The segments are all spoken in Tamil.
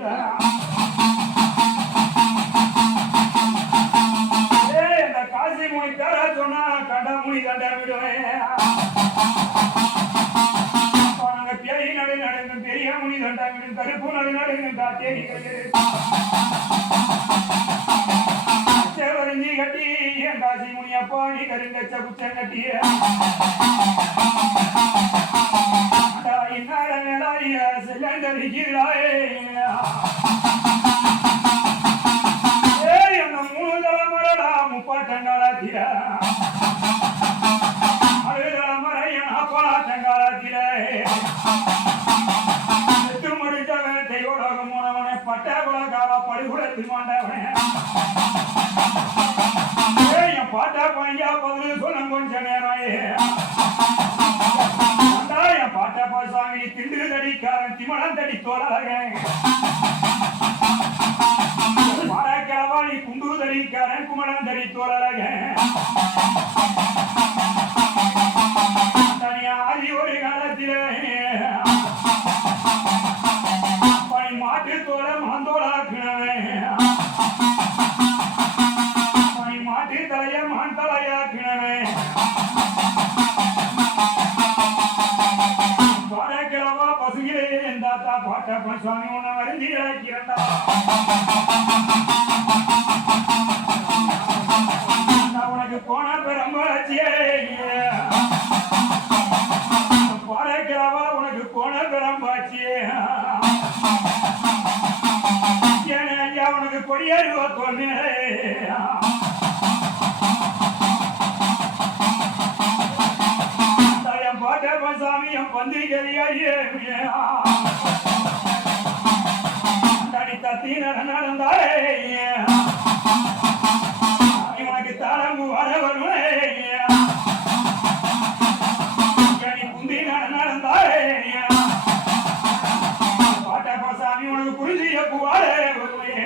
இந்த காசி மொழி பேர சொன்னா கண்ட மொழி கண்ட விடுவேன் நாங்க பெரிய நடு நடுங்க பெரிய மொழி கண்டா விடும் கருப்பு நடு நடுங்க காத்தேரி செவரிஞ்சி கட்டி என் காசி மொழி அப்பா நீ கருங்கச்ச குச்சம் கட்டிய இன்னார மேலாய செல்லந்தரிக்கிறாயே அந்த 3 தலைமுறைடா முப்பாட்டங்காலத்தில அது தலைமுறையன் அப்பாட்டங்காலத்தில எத்து முடிச்சவன் தெய்வோட மூணவனை பட்ட குலகால படுகுடத்தில் மாண்டவன் என் பாட்டா பையா பதில் சொல்ல கொஞ்ச நேரம் பாட்டப்பா சாமி திண்டு தடிக்காரன் திமணம் தடி தோழக மாறாக்கிழவாணி குண்டு தடிக்காரன் குமணம் தடி தோழக தனியாதி ஒரு காலத்திலே பனி மாட்டு தோழ மாந்தோளாக்கினவே பனி மாட்டு தலைய மான் தலையாக்கினவே பசுகிறே தாத்தா பாட்டப்ப சுவாமி உன்னை வருந்தி இழக்கிறண்டா உனக்கு போன பெரம்பாச்சியே பாடக்கிறவா உனக்கு போன பெரம்பாச்சியே ஐயா உனக்கு கொடியேறுவ தோல்வி சாமியம் பந்திரிகையே தடி நடந்தாரே இவனுக்கு தளம்பு வர வருவே குந்தி நடந்தாரே பாட்டப்பா சாமி உனக்கு புரிஞ்சிய புவாரே வருவே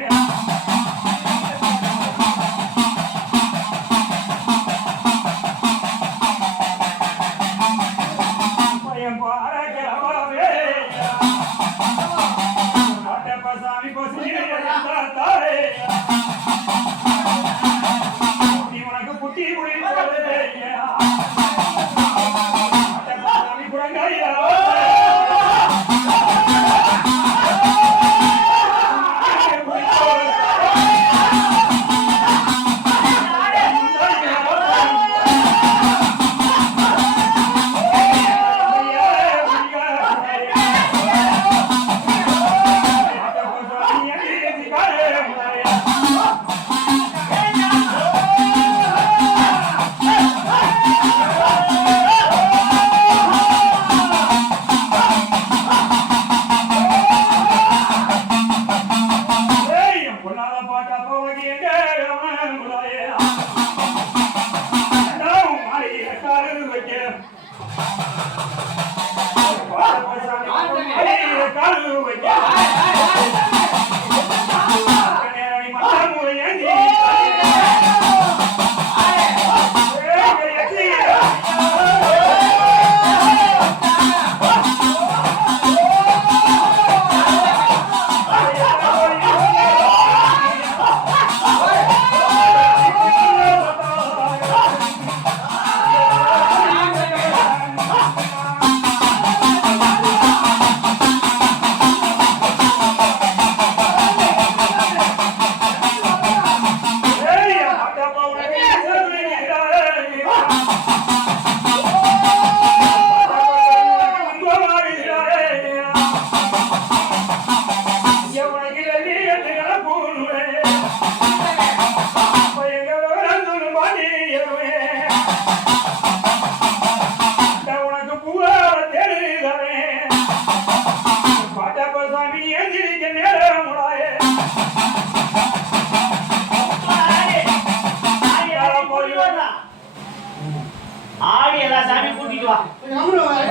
ஆடி எல்லா சாமி கூட்டிட்டு வா. நம்மளும் வேலை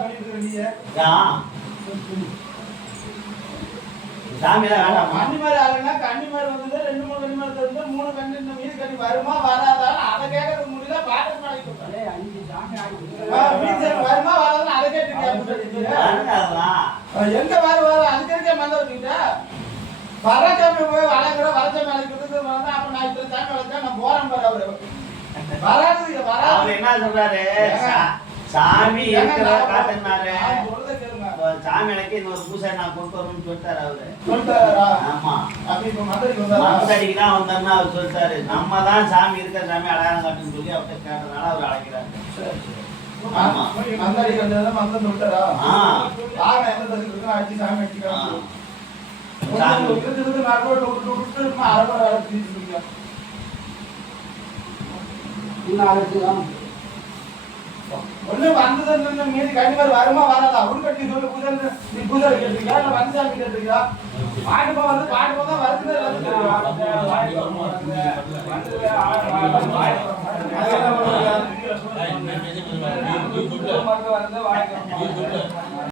பண்ணிட்டு இருக்கீங்க. சாமி வேண்டாம். கன்னிமாரி ஆளுனா கன்னிமாரி வந்து 2 3 கன்னிமாரி தந்து 3 கன்னி இந்த மீதி கன்னி வருமா வராதான்னு அத கேட்கறது முடியல பாட்டு நாளைக்கு சொல்றேன். 5 சாமி ஆடி. மீதி வருமா வராதான்னு அத கேட்டு கேட்க சொல்றீங்க. எங்க வர அதுக்கே மந்த வச்சுக்கிட்ட வரச்சாமி போய் வளர்க்குற வரச்சாமி அழைக்கிறது அப்ப நான் இத்தனை சாமி வளர்த்தேன் நான் போறேன் பாரு அவரு வராது அவர் என்ன சொல்றாரு சாமி இருக்கிற காட்டுனாரு சாமி எனக்கு இன்னொரு பூசை நான் கொண்டு வரணும்னு சொல்லிட்டாரு அவரு ஆமா மந்தடிக்கு தான் வந்தோம்னா அவர் சொல்லிட்டாரு நம்ம தான் சாமி இருக்கிற சாமி அடையாளம் காட்டுன்னு சொல்லி அவர்கிட்ட கேட்டதுனால அவர் அழைக்கிறாரு ஆமா மந்தாடி கண்டா மந்தம் விட்டாரா ஆக எந்த தண்ணி இருக்கா அடிச்சு சாமி அடிச்சுக்கிறாங்க சாமி இருக்கிறது நாளோட விட்டு அரபர வேலை செஞ்சுட்டு இருக்கீங்க ஒண்ணு வந்தது மீதி கண்டிப்பா வருமா வராதா உள்கட்டி சொல்லு பூஜை நீ பூஜை கேட்டிருக்கா இல்ல வந்து சாமி கேட்டிருக்கா பாட்டுமா வந்து பாட்டுமா தான் வருது வந்து